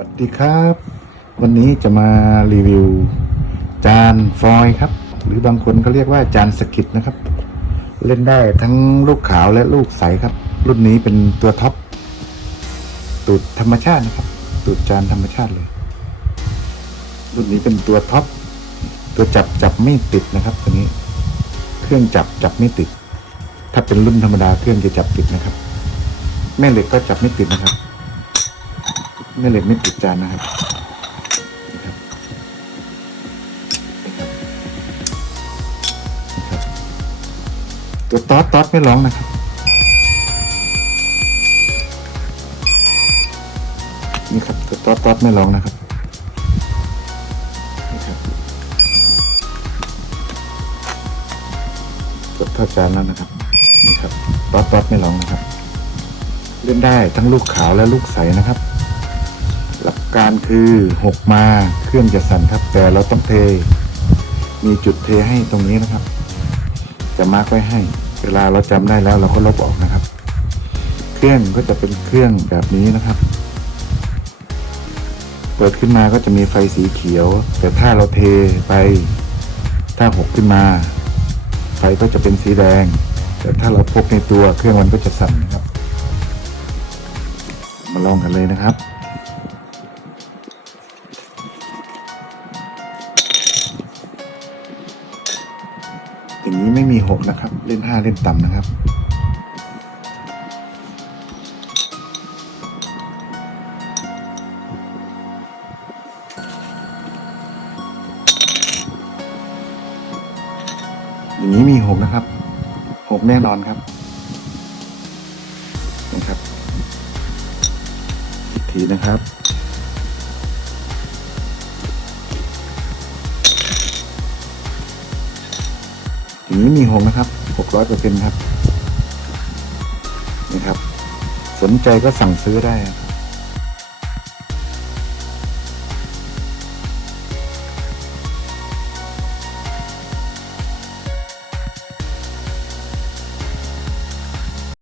สวัสดีครับ วันนี้จะมารีวิว จานฟอยครับ หรือบางคนก็เรียกว่าจานสกิดนะครับ เล่นได้ทั้งลูกขาวและลูกใสครับ รุ่นนี้เป็นตัวท็อปตูดธรรมชาตินะครับตูดจานธรรมชาติเลย รุ่นนี้เป็นตัวท็อปตัวจับจับไม่ติดนะครับ ตัวนี้ เครื่องจับจับไม่ติด ถ้าเป็นรุ่นธรรมดาเครื่องจะจับติดนะครับ แม่เหล็กก็จับไม่ติดนะครับ แม่เหล็กไม่ติดจานนะครับนะครับนะครับตัวต๊อดต๊อดไม่ร้องนะครับนี่ครับตัวต๊อดต๊อดไม่ร้องนะครับนี่ครับกดเข้าจานแล้วนะครับนี่ครับต๊อดต๊อดไม่ร้องนะครับ เล่นได้ทั้งลูกขาวและลูกใสนะครับ หลักการคือหกมาเครื่องจะสั่นครับ แต่เราต้องเท มีจุดเทให้ตรงนี้นะครับ จะมาร์กไว้ให้ เวลาเราจำได้แล้วเราก็ลบออกนะครับ เครื่องก็จะเป็นเครื่องแบบนี้นะครับ เปิดขึ้นมาก็จะมีไฟสีเขียว แต่ถ้าเราเทไป ถ้าหกขึ้นมา ไฟก็จะเป็นสีแดง แต่ถ้าเราพกในตัวเครื่องมันก็จะสั่นนะครับ มาลองกันเลยนะครับ อย่างนี้ไม่มีหกนะครับ เล่นห้าเล่นต่ำนะครับ อย่างนี้มีหกนะครับหกแน่นอนครับนะครับ อีกทีนะครับ อย่างนี้มีหงนะครับหกร้อยเปอร์เซ็นครับนี่ครับ สนใจก็สั่งซื้อได้ครับ